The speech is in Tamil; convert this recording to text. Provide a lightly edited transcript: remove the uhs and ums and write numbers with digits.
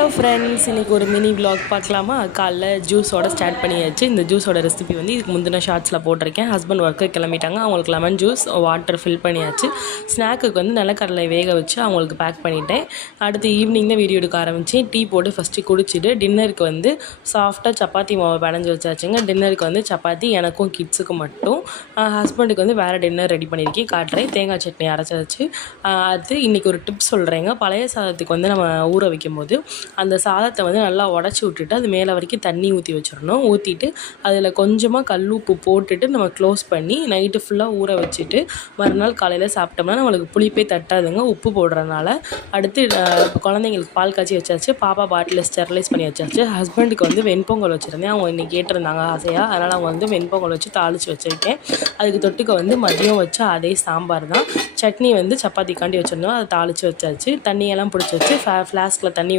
ஹலோ ஃப்ரெண்ட்ஸ், இன்றைக்கி ஒரு மினி விலாக் பார்க்கலாமா? காலைல ஜூஸோட ஸ்டார்ட் பண்ணியாச்சு. இந்த ஜூஸோட ரெசிபி வந்து இதுக்கு முந்தின ஷார்ட்ஸில் போட்டிருக்கேன். ஹஸ்பண்ட் ஒர்க்கு கிளம்பிட்டாங்க. அவங்களுக்கு லெமன் ஜூஸ் வாட்டர் ஃபில் பண்ணியாச்சு. ஸ்நாக்குக்கு வந்து நிலக்கடலை வேக வச்சு அவங்களுக்கு பேக் பண்ணிட்டேன். அடுத்து ஈவினிங் தான் வீடியோ எடுக்க ஆரம்பித்தேன். டீ போட்டு ஃபஸ்ட்டு குடிச்சிட்டு டின்னருக்கு வந்து சாஃப்டாக சப்பாத்தி மாவு பிணைஞ்சி வச்சாச்சுங்க. டின்னருக்கு வந்து சப்பாத்தி எனக்கும் கிட்ஸுக்கும் மட்டும். ஹஸ்பண்டுக்கு வந்து வேறு டின்னர் ரெடி பண்ணியிருக்கேன், காட்டுறேன். தேங்காய் சட்னி அரைச்சாச்சு. அடுத்து இன்றைக்கி ஒரு டிப்ஸ் சொல்கிறேங்க. பழைய சாதத்துக்கு வந்து நம்ம ஊற வைக்கும் போது அந்த சாதத்தை வந்து நல்லா உடச்சி விட்டுட்டு அது மேலே வரைக்கும் தண்ணி ஊற்றி வச்சிடணும். ஊற்றிட்டு அதில் கொஞ்சமாக கல் உப்பு போட்டுட்டு நம்ம க்ளோஸ் பண்ணி நைட்டு ஃபுல்லாக ஊற வச்சுட்டு மறுநாள் காலையில் சாப்பிட்டோம்னா நம்மளுக்கு புளிப்பே தட்டாதுங்க, உப்பு போடுறதுனால. அடுத்து குழந்தைங்களுக்கு பால் காய்ச்சி வச்சாச்சு. பாப்பா பாட்டில் ஸ்டெர்லைஸ் பண்ணி வச்சாச்சு. ஹஸ்பண்டுக்கு வந்து வெண்பொங்கல் வச்சுருந்தேன். அவங்க இன்றைக்கி கேட்டிருந்தாங்க ஆசையாக, அதனால் அவங்க வந்து வெண்பொங்கல் வச்சு தாளித்து வச்சுருக்கேன். அதுக்கு தொட்டுக்க வந்து மதியம் வச்சு அதே சாம்பார் தான். சட்னி வந்து சப்பாத்திக்காண்டி வச்சுருந்தோம், அதை தாளித்து வச்சாச்சு. தண்ணியெல்லாம் பிடிச்சி வச்சு ஃப்ளாஸ்கில் தண்ணி